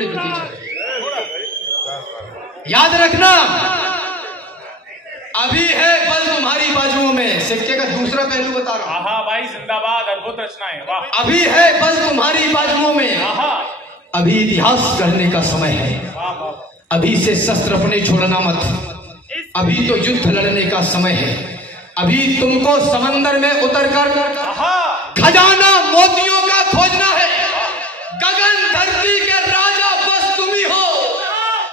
बड़ी प्रतीक्षा। याद रखना, अभी है बल तुम्हारी बाजुओं में। सिक्के का दूसरा पहलू बता रहा हूं। हाँ भाई जिंदाबाद, अद्भुत रचनाएं, वाह। अभी है बल तुम्हारी बाजुओं में, अभी इतिहास करने का समय है। अभी से शस्त्र अपने छोड़ना मत, अभी तो युद्ध लड़ने का समय है। अभी तुमको समंदर में उतरकर खजाना मोतियों का खोजना है। गगन धरती के राजा बस तुम ही हो।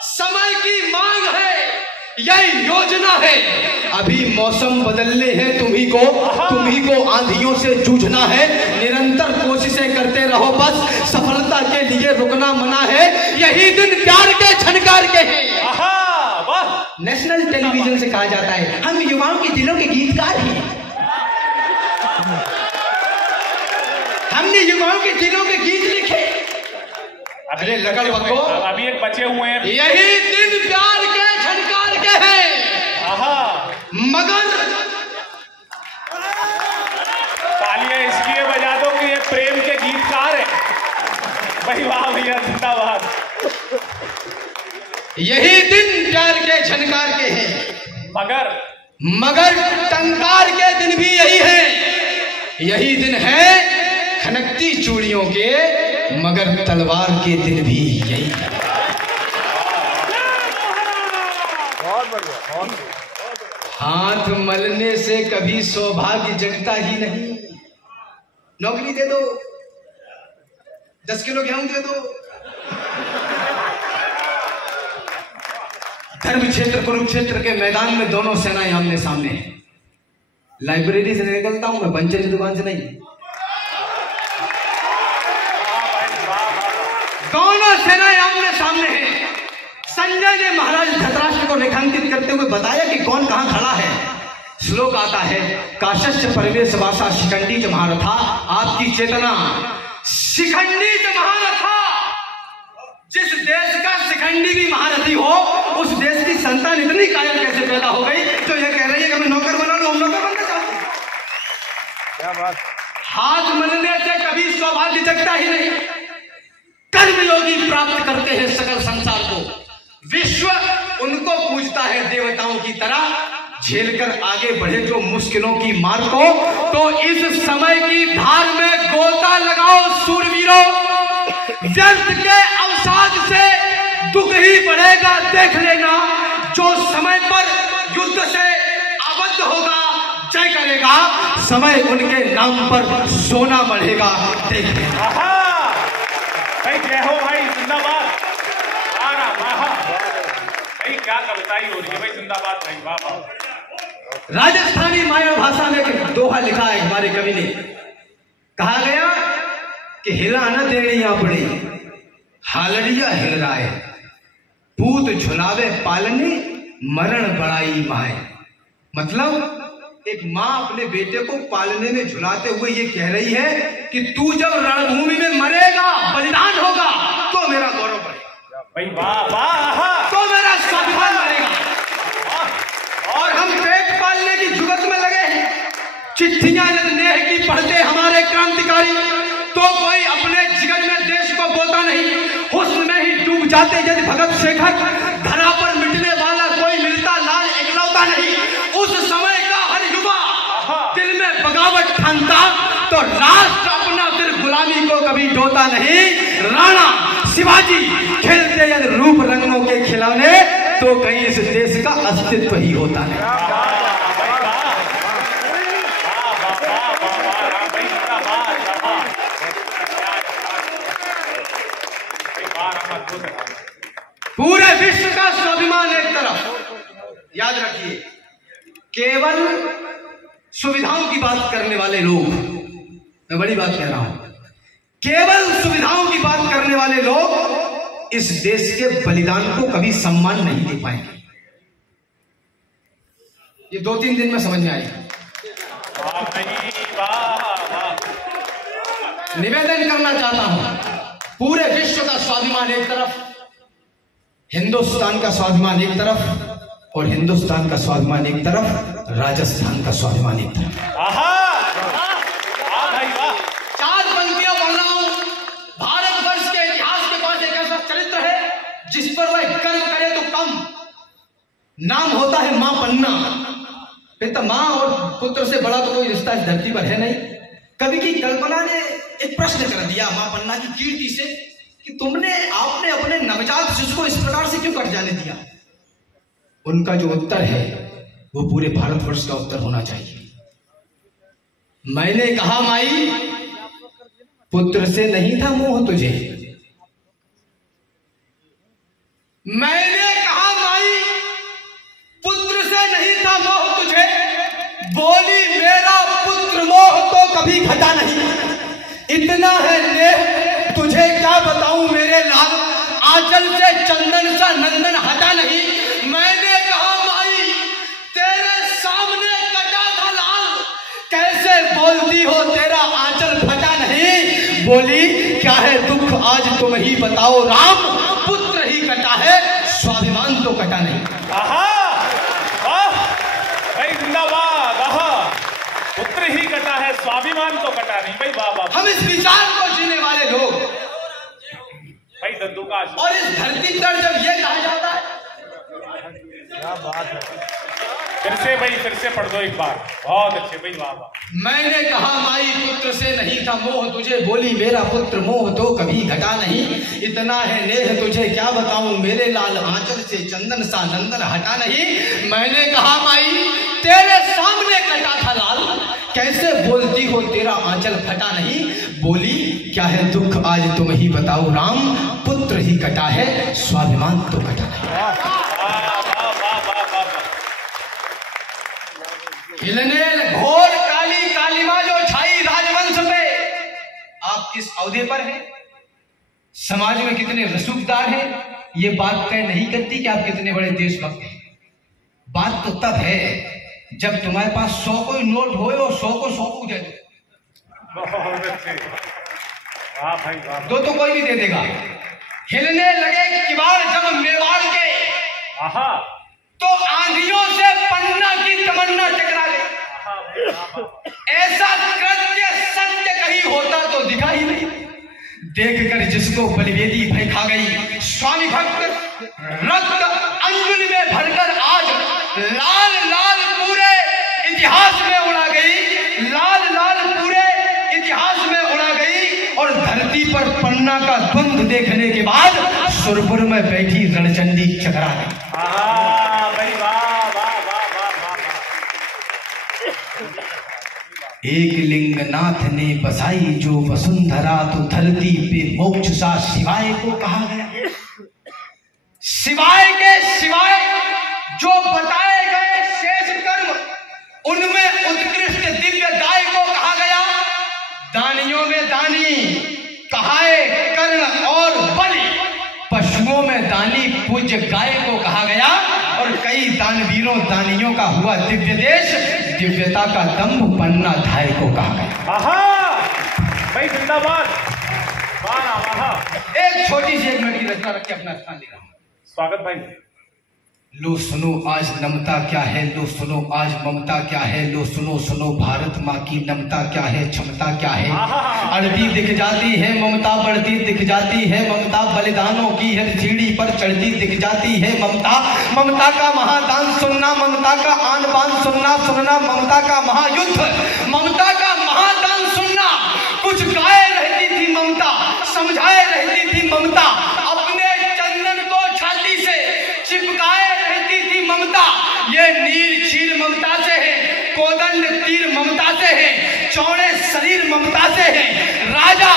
समय की मांग है, यही योजना है। अभी मौसम बदलने हैं तुम्ही को आंधियों से जूझना है। निरंतर कोशिशें करते रहो, बस सफलता के लिए रुकना मना है। यही दिन प्यार के झनकार के हैं। नेशनल टेलीविजन से कहा जाता है हम युवाओं के दिलों के गीतकार हैं। हमने युवाओं के दिलों के गीत लिखे। अरे लगन बको, अभी एक बचे हुए हैं। यही दिन प्यार के झनकार के हैं। मगर तालियां इसलिए बजा दो कि ये प्रेम के गीतकार है भाई। वाह भैया, जिंदाबाद। यही दिन प्यार के झनकार के हैं, मगर टंकार के दिन भी यही है। यही दिन है खनकती चूड़ियों के, मगर तलवार के दिन भी यही है। हाथ मलने से कभी सौभाग्य जगता ही नहीं। नौकरी दे दो, 10 किलो गेहूं दे दो। धर्म क्षेत्र कुरुक्षेत्र के मैदान में दोनों सेनाएं आमने सामने हैं। लाइब्रेरी से निकलता हूं मैं, बंचर की दुकान से नहीं। दोनों सेनाएं आमने सामने हैं। संजय ने महाराज धृतराष्ट्र को रेखांकित करते हुए बताया कि कौन कहां खड़ा है। श्लोक आता है, काशस्य परवेश वासा शिखंडी च महारथा। आपकी चेतना शिखंडी च महारथा। जिस देश का शिखंडी भी महारथी हो, उस देश की संतान इतनी कायल कैसे पैदा हो गई तो ये कह रही है कि मैं नौकर बना लूं। हम नौकर बनना चाहते हैं। क्या बात। हाथ मलने से कभी सौभाग्य जगता ही नहीं। कर्मयोगी प्राप्त करते हैं सकल संसार को। विश्व उनको पूजता है देवताओं की तरह। झेलकर आगे बढ़े जो मुश्किलों की मार को, तो इस समय की धार में गोता लगाओ सूरवीरों। व्यर्थ के अवसाद से दुख ही बढ़ेगा, देख लेना। जो समय पर युद्ध से आबद्ध होगा, जय करेगा। समय उनके नाम पर सोना बढ़ेगा, देख लेना। भाई जय हो भाई, जिंदाबाद। भाई क्या कविताई हो रही है भाई, जिंदाबाद भाई, वाह। राजस्थानी माया भाषा में एक दोहा लिखा है हमारे कवि ने। कहा गया कि हिला न देनी अपनी हालड़िया हिल रहा है। पूत झुलावे पालने मरण बड़ाई माए। मतलब एक माँ अपने बेटे को पालने में झुलाते हुए ये कह रही है कि तू जब रणभूमि में मरेगा, बलिदान होगा, तो मेरा गौरव बढ़ेगा भाई। वाह वाह, तो मेरा स्वाभिमान बढ़ेगा। और हम पेट पालने की जुगत में लगे हैं। चिट्ठियां जब नेह की पढ़ते हमारे क्रांतिकारी, तो कोई अपने जिगर में देश को बोता नहीं। हुस्न में ही डूब जाते यदि भगत शेखर। धरा पर मिटने वाला कोई मिलता लाल इकलौता नहीं। उस समय का हर युवा दिल में बगावत ठानता, तो राष्ट्र अपना फिर गुलामी को कभी डोता नहीं। राणा शिवाजी खेलते यदि रूप रंगों के खिलौने, तो कहीं इस देश का अस्तित्व ही होता है। पूरे विश्व का स्वाभिमान एक तरफ। याद रखिए, केवल सुविधाओं की बात करने वाले लोग, मैं बड़ी बात कह रहा हूं, केवल सुविधाओं की बात करने वाले लोग इस देश के बलिदान को कभी सम्मान नहीं दे पाएंगे। ये 2-3 दिन में समझ में आएगा। निवेदन करना चाहता हूं, पूरे विश्व का स्वाभिमान एक तरफ, हिंदुस्तान का स्वाभिमान एक तरफ, और हिंदुस्तान का स्वाभिमान एक तरफ, राजस्थान का स्वाभिमान एक तरफ। चार पंक्तियां पढ़ रहा हूं। भारतवर्ष के इतिहास के पास एक ऐसा चरित्र है जिस पर वह गर्व करे तो कम। नाम होता है मां पन्ना। तो मां और पुत्र से बड़ा तो कोई रिश्ता इस धरती पर है नहीं। कवि की कल्पना ने एक प्रश्न कर दिया मां पन्ना की कीर्ति से कि आपने अपने नवजात शिशु को इस प्रकार से क्यों कट जाने दिया। उनका जो उत्तर है वो पूरे भारतवर्ष का उत्तर होना चाहिए। मैंने कहा माई पुत्र से नहीं था मोह तुझे। मैंने कहा माई पुत्र से नहीं था मोह तुझे। बोली मेरा पुत्र मोह तो कभी घटा नहीं। इतना है नेह तुझे क्या बताऊं मेरे लाल। आंचल से चंदन सा नंदन हटा नहीं। मैंने कहा माई तेरे सामने कटा था लाल। कैसे बोलती हो तेरा आंचल फटा नहीं। बोली क्या है दुख आज तुम ही बताओ राम। पुत्र ही कटा है स्वाभिमान तो कटा नहीं। भाई जिंदाबाद। पुत्र ही कटा है स्वाभिमान तो कटा नहीं। भाई वाह। हम इस विचार को जीने वाले लोग भाई दद्दू का और इस धरती पर जब ये कहा जाता है क्या बात है। फिर से पढ़ दो एक बार। बहुत अच्छे भाई वाह। मैंने कहा माई पुत्र से नहीं था मोह तुझे। बोली मेरा पुत्र मोह तो कभी घटा नहीं। इतना है नेह तुझे क्या बताऊं मेरे लाल। आंचल से चंदन सा नंदन हटा नहीं। मैंने कहा माई तेरे सामने कटा था लाल। कैसे बोलती हो तेरा आंचल फटा नहीं। बोली क्या है दुख आज तुम ही बताओ राम। पुत्र ही कटा है स्वाभिमान तो कटा नहीं। हिलने घोर काली कालिमा जो छाई राजवंश पे। आप किस औहदे पर हैं, समाज में कितने रसूखदार हैं, ये बात तय नहीं करती कि आप कितने बड़े देशभक्त हैं। बात तो तब है जब तुम्हारे पास 100 कोई नोट हो और 100 को 100 को दे दो। दो तो कोई नहीं दे देगा। हिलने लगे किवाड़ जब मेवाड़ के। तो आंधियों से पन्ना की तमन्ना टकरा गई। ऐसा कृत्य सत्य कहीं होता तो दिखा ही नहीं। देखकर जिसको बलवेदी भय खा गई। स्वामी भक्त रक्त अंजुन में भरकर आज लाल लाल पूरे इतिहास में उड़ा गई। लाल लाल पूरे इतिहास में उड़ा गई। और धरती पर पन्ना का द्वंद देखने के बाद सुरपुर में बैठी रणचंडी चकरा गई। एक लिंगनाथ ने बसाई जो वसुंधरा। तो धरती पे मोक्ष सा शिवाय को कहा गया। शिवाय के सिवाय जो बताए गए शेष कर्म उनमें उत्कृष्ट दिव्य दाय को कहा गया। दानियों में दानी कहाए कर्ण और बलि। पशुओं में दानी पूज्य गाय को कहा गया। और कई दानवीरों दानियों का हुआ दिव्य देश। दिव्यता का दंभ पन्ना धाय को कहा गया। भाई जिंदाबाद। एक छोटी सी 1 मिनट की रचना रख के अपना स्थान ले रहा हूं। स्वागत भाई। लो सुनो आज नमता क्या है। लो सुनो आज ममता क्या है। लो सुनो सुनो भारत माँ की नमता क्या है, क्षमता क्या है। अड़ती दिख जाती है ममता, बढ़ती दिख जाती है ममता। बलिदानों की हर सीढ़ी पर चढ़ती दिख जाती है ममता। ममता का महादान सुनना, ममता का आन बान सुनना। सुनना ममता का महायुद्ध, ममता का महादान सुनना। कुछ गाए रहती थी ममता, समझाए रहती थी ममता। अपने चंदन को छाती से चिपकाए रहती थी ममता। ये नील चीर ममता से है, कोदंड तीर ममता से है, चौड़े शरीर ममता से है, राजा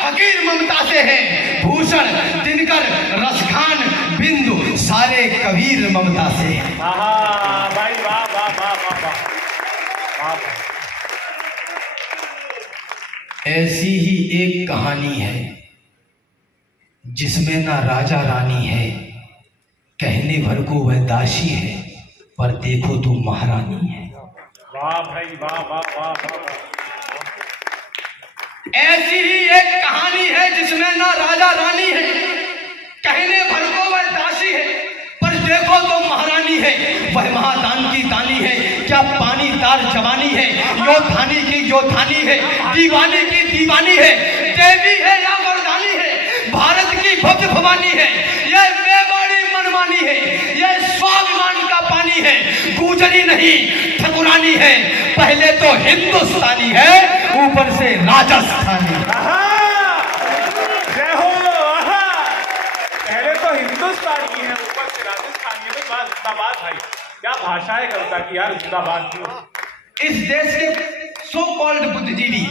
फकीर ममता से है, भूषण दिनकर रसखान बिंदु सारे कबीर ममता से है। भाई वाह वाह वाह वाह। ऐसी ही एक कहानी है जिसमें ना राजा रानी है, कहने भर को वह दासी है, पर देखो तो महारानी है। वाह भाई वाह वाह वाह। ऐसी ही एक कहानी है जिसमें ना राजा रानी है, कहने भर को वह दासी है, पर देखो तो महारानी है। वह महादान की दानी है, क्या पानीदार जवानी है, योधानी की योधानी है, दीवानी की दीवानी है, देवी है या मर्दानी है, भारत की भव्य भवानी है। यह राजस्थानी है, गुजरी नहीं ठकुरानी है। पहले तो हिंदुस्तानी है, ऊपर से राजस्थानी। जय हो। पहले तो हिंदुस्तानी है, ऊपर से राजस्थानी है। भाई जिंदाबाद भाई, क्या भाषा है कविता की यार, जिंदाबाद। इस देश के सो कॉल्ड बुद्धिजीवी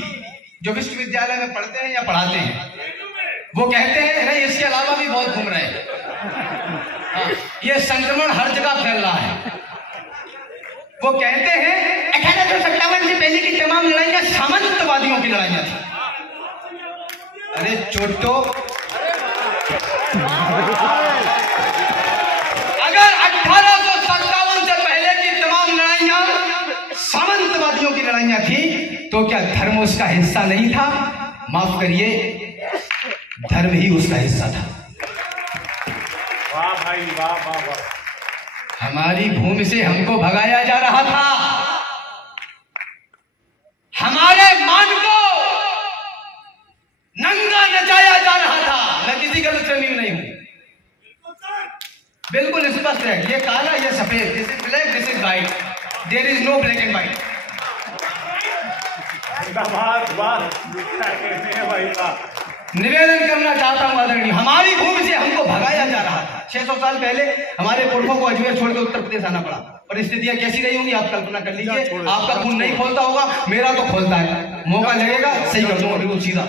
जो विश्वविद्यालय में पढ़ते हैं या पढ़ाते हैं, वो कहते हैं नहीं इसके अलावा भी बहुत घूम रहे हैं, ये संक्रमण हर जगह फैल रहा है। वो कहते हैं 1857 से पहले की तमाम लड़ाइयां सामंतवादियों की लड़ाइयां थी। अरे चोटो, अगर 1857 से पहले की तमाम लड़ाइयां सामंतवादियों की लड़ाइयां थी तो क्या धर्म उसका हिस्सा नहीं था? माफ करिए, धर्म ही उसका हिस्सा था। वाह भाई वाह वाह वाह। हमारी भूमि से हमको भगाया जा रहा था, हमारे मान को नंगा नचाया जा रहा था। मैं किसी गलतफहमी में नहीं हूं, बिल्कुल स्पष्ट है, ये काला ये सफेद, this is black this is white, there is no black and white. निवेदन करना चाहता हूं आदरणीय, हमारी भूमि से हमको भगाया जा रहा था। 600 साल पहले हमारे पुरखों को अजमेर छोड़ के उत्तर प्रदेश आना पड़ा। परिस्थितियां कैसी रही होंगी आप कल्पना कर लीजिए। आपका खून नहीं खोलता होगा, मेरा तो खोलता है। मौका लगेगा सही कर दूंगा, बिल्कुल सीधा।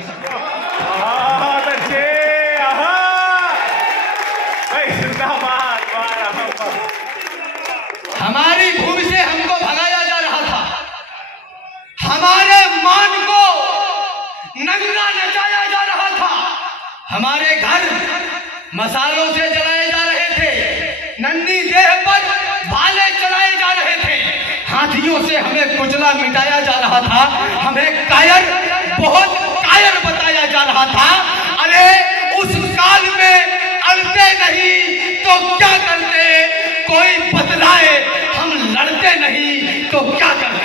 हमारी भूमि से हमको भगाया जा रहा था, हमारे मान को नंगा नचाया जा रहा था, हमारे घर मसालों से जलाए जा रहे थे, नन्ही देह पर भाले चलाए जा रहे थे, हाथियों से हमें कुचला मिटाया जा रहा था, हमें कायर, बहुत कायर बताया जा रहा था। अरे उस काल में अड़ते नहीं तो क्या करते, कोई बतलाए हम लड़ते नहीं तो क्या करते।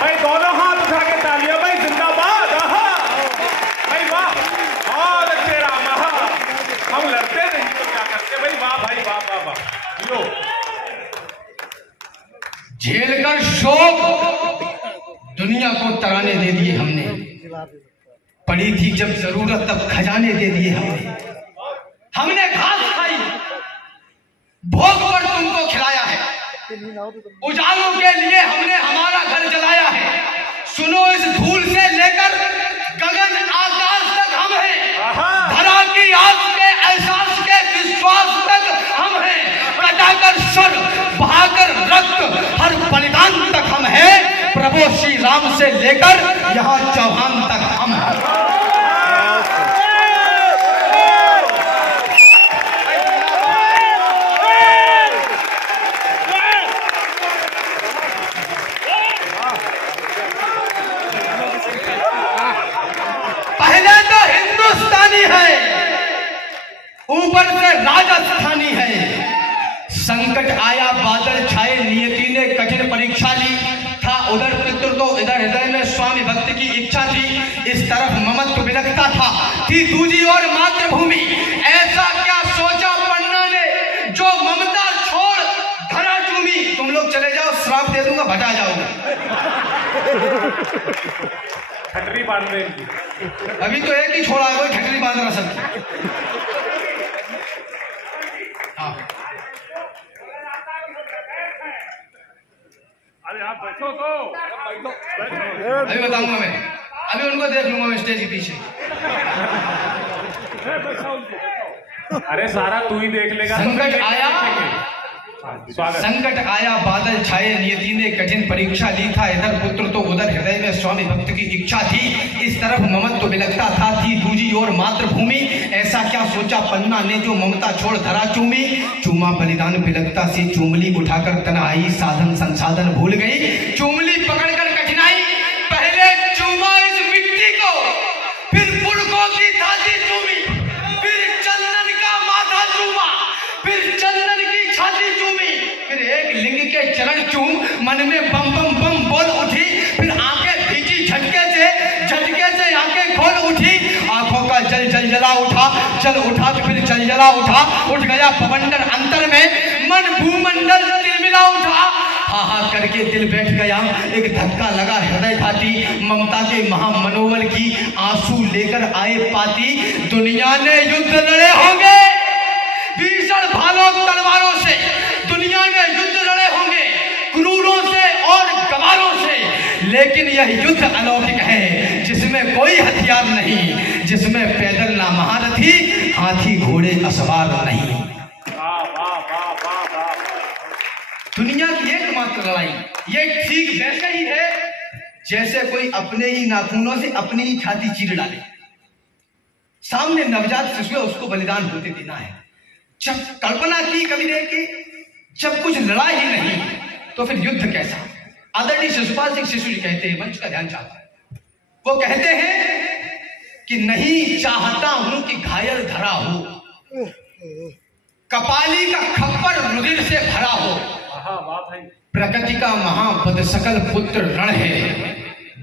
भाई दोनों हाथ उठा के तालियां भाई, जिंदाबाद। भाई वाह, बहुत अच्छे राम। हम लड़ते नहीं तो क्या करते भाई, वाह भाई वाह वाह वाह। लो झेल कर शोक दुनिया को तराने दे दिए हमने, पड़ी थी जब जरूरत तब खजाने दे दिए हमने घास खाई, भोग पर तुमको खिलाया है, उजालों के लिए हमने हमारा घर जलाया है। सुनो इस धूल से लेकर गगन आकाश तक हम हैं, धरा की आग के एहसास के विश्वास तक हम हैं, कटाकर सर बहाकर रक्त हर बलिदान तक हम हैं। प्रभु श्री राम से लेकर यहाँ चौहान तक हम हैं। है, ऊपर से राजस्थानी है। संकट आया बादल छाए, नियति ने कठिन परीक्षा ली, था उधर पितृ तो इधर हृदय में स्वामी भक्त की इच्छा थी, इस तरफ ममत्व बिलखता था, थी दूजी और मातृभूमि। ऐसा क्या सोचा पन्ना ने जो ममता छोड़ धरा चूमी। तुम लोग चले जाओ, श्राप दे दूंगा, भटा जाओगे। ठटरी बांध देंगी। अभी तो एक ही छोड़ा है, ठटरी बांध रहा सब। हाँ अरे आप बैठो तो, अभी बताऊंगा मैं, अभी उनको देख लूंगा मैं स्टेज के पीछे। अरे सारा तू ही देख लेगा। संकट आया बादल छाए, नियति ने कठिन परीक्षा ली, था इधर पुत्र तो उधर हृदय में स्वामी भक्त की इच्छा थी, इस तरफ ममत्व बिलखता था, थी दूजी और मातृभूमि। ऐसा क्या सोचा पन्ना ने जो ममता छोड़ धरा चूमी। चूमा बलिदान बिलखता सी, चूमली उठाकर तन्हाई, साधन संसाधन भूल गई, चूमली पकड़कर कठिनाई। पहले चूमा इस मिट्टी को, फिर पुरखों की छाती चूमी, फिर चंदन का माथा चूमा, फिर चंदन की छाती चूमी, फिर एक लिंग के चरण चूम, मन में बम बम बम बोल उठी, फिर आंखें भीगी झटके से आंखें खोल उठी, आंखों का जल जल जला उठा, जल उठा तो फिर जल जला उठा, उठ गया पवंडर अंतर में। मन भूमंडल तिलमिला उठा, हा हा करके दिल बैठ गया, एक धक्का लगा हृदय घाटी, ममता के महामनोबल की आंसू लेकर आए पाती। दुनिया ने युद्ध लड़े होंगे भीषण भालों तलवारों से, दुनिया ने युद्ध लड़े होंगे क्रूरों से और गवारों से, लेकिन यह युद्ध अलौकिक है जिसमें कोई हथियार नहीं, जिसमें पैदल ना महारथी, हाथी घोड़े असवार नहीं। दुनिया की एकमात्र लड़ाई ये ठीक वैसे ही है जैसे कोई अपने ही नाखूनों से अपनी ही छाती चीर डाले। सामने नवजात शिशु है, उसको बलिदान होते देना है। जब कल्पना की कभी ने कि जब कुछ लड़ा ही नहीं तो फिर युद्ध कैसा। आदरणीय शिशुपाल सिंह शिशु जी कहते हैं, मंच का ध्यान चाहता है, वो कहते हैं कि नहीं चाहता हूं कि घायल धरा हो, कपाली का खप्पर रुधिर से भरा हो, प्रकृति का महापद सकल पुत्र रण है,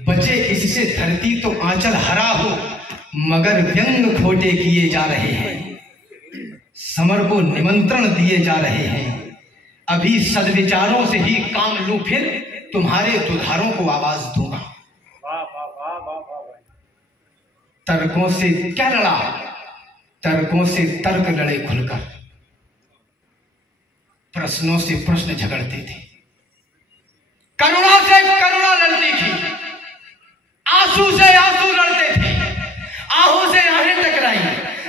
बचे इससे धरती तो आंचल हरा हो, मगर व्यंग खोटे किए जा रहे हैं, समर को निमंत्रण दिए जा रहे हैं, अभी सद्विचारों से ही काम लूं, फिर तुम्हारे दुधारों को आवाज दूंगा। तर्कों से क्या लड़ा, तर्कों से तर्क लड़े खुलकर, प्रश्नों से प्रश्न झगड़ते थे, करुणा से करुणा लड़ती थी, आंसू से आंसू लड़ते थे, आहों से आहें टकराई,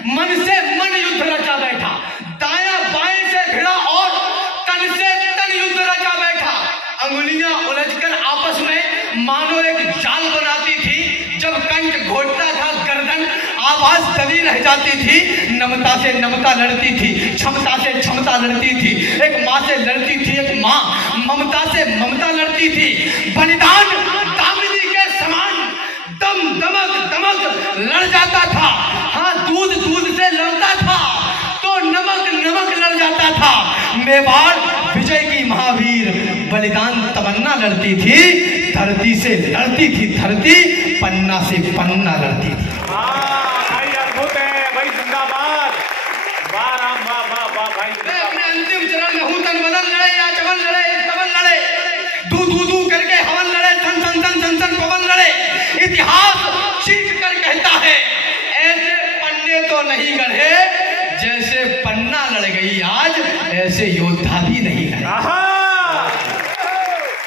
मन से मन युद्ध रचा बैठा, दाया बाएं से भिड़ा और तन से तन युद्ध रचा बैठा, अंगुलियां उलझकर आपस में मानो एक जाल बनाती थी, जब कंठ घोटता था गर्दन आवाज दबी रह जाती थी, नमता से नमता लड़ती थी, क्षमता से क्षमता लड़ती थी, एक माँ से लड़ती थी, एक माँ ममता से ममता लड़ती थी, बलिदान दामिनी के समान दम दमक दमक लड़ जाता था, हाँ दूध दूध से लड़ता था तो नमक नमक लड़ जाता था, मेवाड़ विजय की महावीर बलिदान तमन्ना लड़ती थी, धरती से लड़ती थी धरती, पन्ना से पन्ना लड़ती थी। भाई अद्भुत है भाई, जिंदाबाद, वाह राम वाह वाह वाह भाई। मैं अपने अंतिम चरण में हूं, तन बदन लड़े या चमन लड़े तमन लड़े, दू दू दू करके हवन लड़े, सन सन सन सन सन पवन लड़े, इतिहास चीख कर कहता है ऐसे पन्ने तो नहीं गढ़े, जैसे पन्ना लड़ गई आज ऐसे योद्धा भी नहीं लड़े।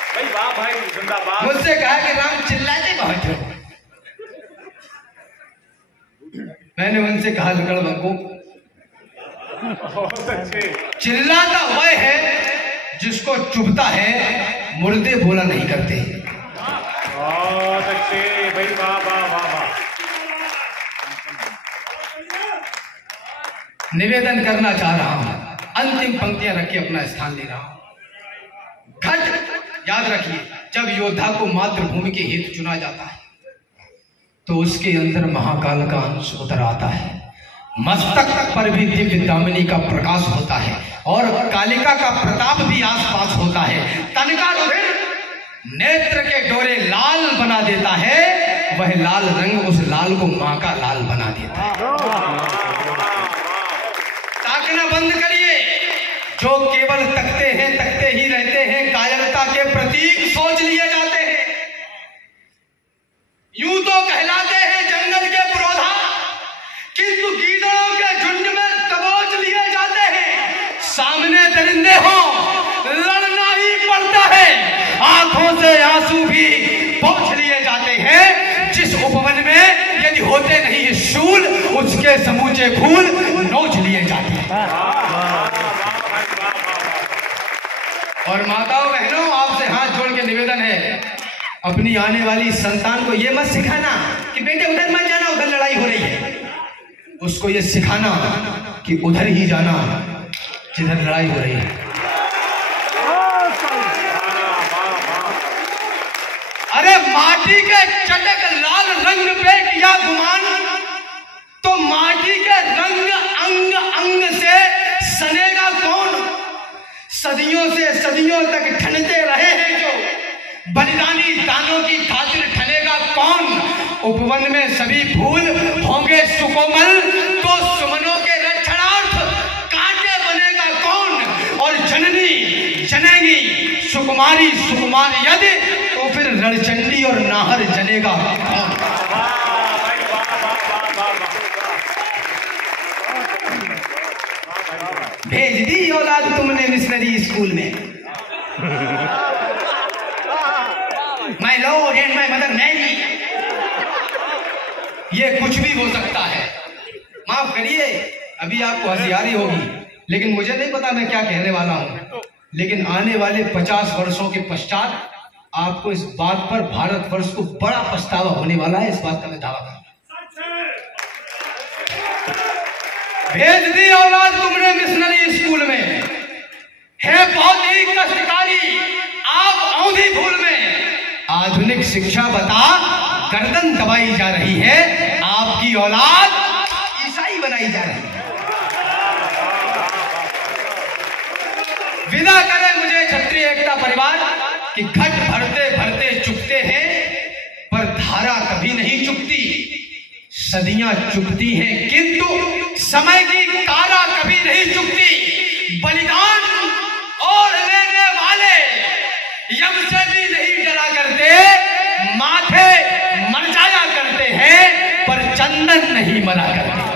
भाई वाह भाई जिंदाबाद। मुझसे कहा कि राम चिल्लाते बहुत हो, मैंने उनसे कहा लकड़ बंको, चिल्लाता वह है जिसको चुभता है, मुर्दे बोला नहीं करते। बहुत अच्छे भाई, वाह वाह वाह वाह। निवेदन करना चाह रहा हूं, अंतिम पंक्तियां रख के अपना स्थान ले रहा हूं। घट याद रखिए, जब योद्धा को मातृभूमि के हेतु चुना जाता है तो उसके अंदर महाकाल का अंश उतर आता है, मस्तक पर भी दिव्य दामिनी का प्रकाश होता है और कालिका का प्रताप भी आसपास होता है, तन का रुधिर नेत्र के डोरे लाल बना देता है, वह लाल रंग उस लाल को मां का लाल बना देता है। ताकना बंद करिए, जो केवल तकते ही रहते हैं, कायरता के प्रतीक सोच लिए जाते हैं, यूं तो कहलाते हैं जंगल के पुरोधा, किंतु गीदड़ों के झुंड में दबोच लिए जाते हैं। सामने दरिंदे हो लड़ना ही पड़ता है, आंखों से आंसू भी पोंछ लिए जाते हैं, जिस उपवन में यदि होते नहीं शूल, उसके समूचे फूल नोच लिए जाते हैं। और माताओं बहनों, आपसे हाथ जोड़ के निवेदन है, अपनी आने वाली संतान को यह मत सिखाना कि बेटे उधर मत जाना, उधर लड़ाई हो रही है, उसको ये सिखाना कि उधर ही जाना जिधर लड़ाई हो रही है। अरे माटी के चटक लाल रंग पे किया गुमान, तो माटी के रंग अंग अंग से सनेगा कौन? सदियों से सदियों तक ठनते रहे हैं जो बलिदानी दानों की खातिर ठनेगा कौन? उपवन में सभी फूल होंगे सुकोमल, तो सुमनों के रक्षणार्थ कांटे बनेगा कौन? और जननी सुकुमारी सुकुमार यदि, तो फिर रणचंडी और नाहर जनेगा कौन? भेज दी औलाद तुमने मिशनरी स्कूल में। My lord and my mother Mary. ये कुछ भी हो सकता है। माफ करिए, अभी आपको हंसियारी होगी, लेकिन मुझे नहीं पता मैं क्या कहने वाला हूं। लेकिन आने वाले 50 वर्षों के पश्चात आपको इस बात पर भारतवर्ष को बड़ा पछतावा होने वाला है। इस बात का मैं दावा करता हूं। भेज दी औलाद तुमने मिशनरी स्कूल में, है बहुत ही कष्टकारी आप औंधी भूल में। आधुनिक शिक्षा बता गर्दन दबाई जा रही है, आपकी औलाद ईसाई बनाई जा रही है। विदा करे मुझे क्षत्रिय एकता परिवार कि घट भरते भरते चुकते हैं, पर धारा कभी नहीं चुकती। सदियां चुकती हैं किंतु समय की कारा कभी नहीं चुकती। बलिदान और लेने वाले यम से भी नहीं डरा करते, माथे मर जाया करते हैं पर चंदन नहीं मरा करते।